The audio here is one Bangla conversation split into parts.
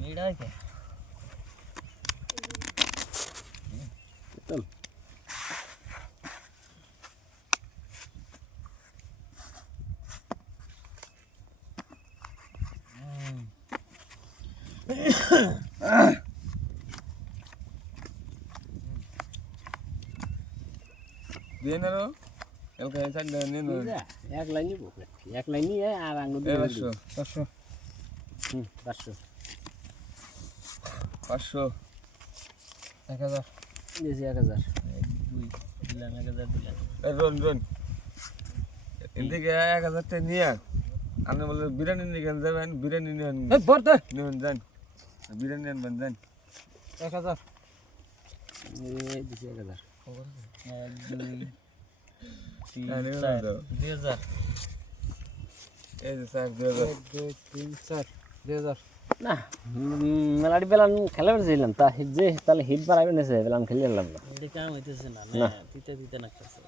मीड़ा है क्या चल দিয়ে না রো এলকা সাইড নিয়ে নো এক লাইনই বকে এক লাইনই আর আঙ্গুল দিয়ে 500 500 500 1000 দিছি 1000 দিলাম 1000 দিলাম রন এদিকে 1000 টাকা নিয়ে আপনি বলে বিরিয়ানি নিয়ে যাবেন বিরিয়ানি নিয়ে এই পড়তে নিয়ে যান বিরিয়ানি আনবেন যান 1000 এই দিছি 1000 1 2 আরে 3 4 2000 এই যে স্যার 2000 1 2 3 4 2000 না মেলাডি বেলান খেলা বেরছিলাম তা হিট যে তাহলে হিট বাড়াবে না সে বেলান খেলে এলাম না এটা কাম হইতেছে না না। দিতে না করছে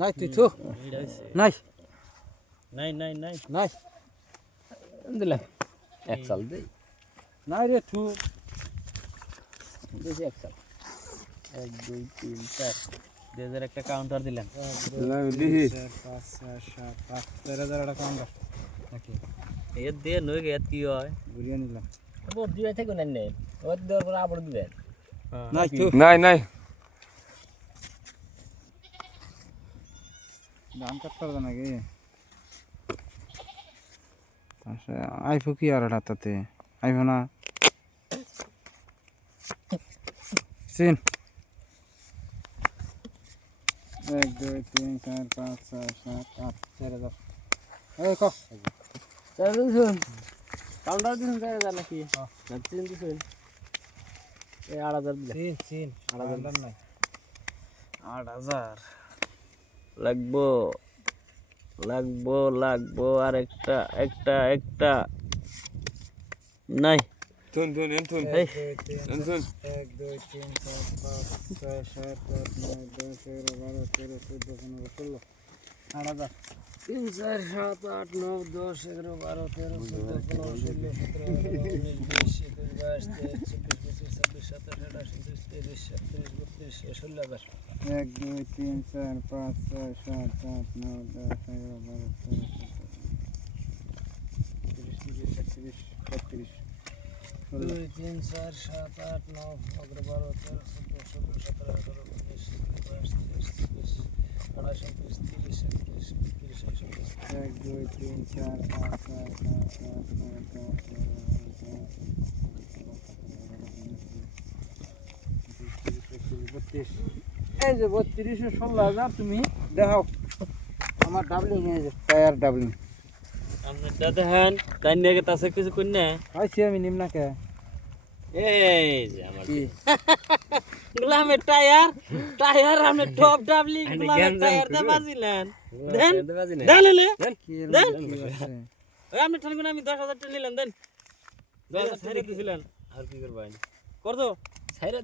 নাই তুই তো मीड़ा হইছে নাই নাই দিলাম এক সাল দেই নাই রে তু দিছি এক সাল 1 2 3 4 2000 একটা কাউন্টার দিলাম দিহি 5 6 7 8 13000 টাকা আমরা নাকি এ দিয়ে নই গে কি হয় ঘুরিয়ে নিলাম বোর দিবে থেকে না নেই ওর দেওয়ার পর আবার দিবে নাই তো নাই দাম কাটতে পারবে নাকি আচ্ছা আইফো কি আর হাতাতে আইফো না সিন 1 2 3 4 5 6 7 8 4000 এই ক শুন কাউন্টার দিন যায় নাকি না তিন দিছেন এই 8000 দিলে সিন 8000 নাই 8000 লাগবো আর একটা নাই তুন এই 1 2 3 4 5 6 7 8 9 10 11 12 13 14 15 16 8000 3 4 7 8 9 10 11 12 13 14 15 16 17 18 19 20 21 22 23 24 25 27 28 29 30 31 32 36000 1 2 3 4 5 6 7 8 9 10 11 12 13 14 2 3 4 7 8 9 11 12 13 14 16 17 18 19 20 21 22 23 1 2 3 4 5 6 7 8 9 এই যে 32 16,000 তুমি দেখাও আমার ডাবলিং হয়েছে টায়ার ডাবলিং আপনি দেখেন তাই নিয়ে তাছে কিছু কই না আইছি আমি নিম্নাকে এই যে আমার কি গুলামের টায়ার আপনি টপ ডাবলি গুলামের টায়ার দে বাজিলেন দেন দেন কি দেন। কি আছে ওই আপনি ঠান আমি 10000 টাকা নিলাম দেন 10000 ছেড়ে দিছিলেন আর কি করবেন করছো ছাইরা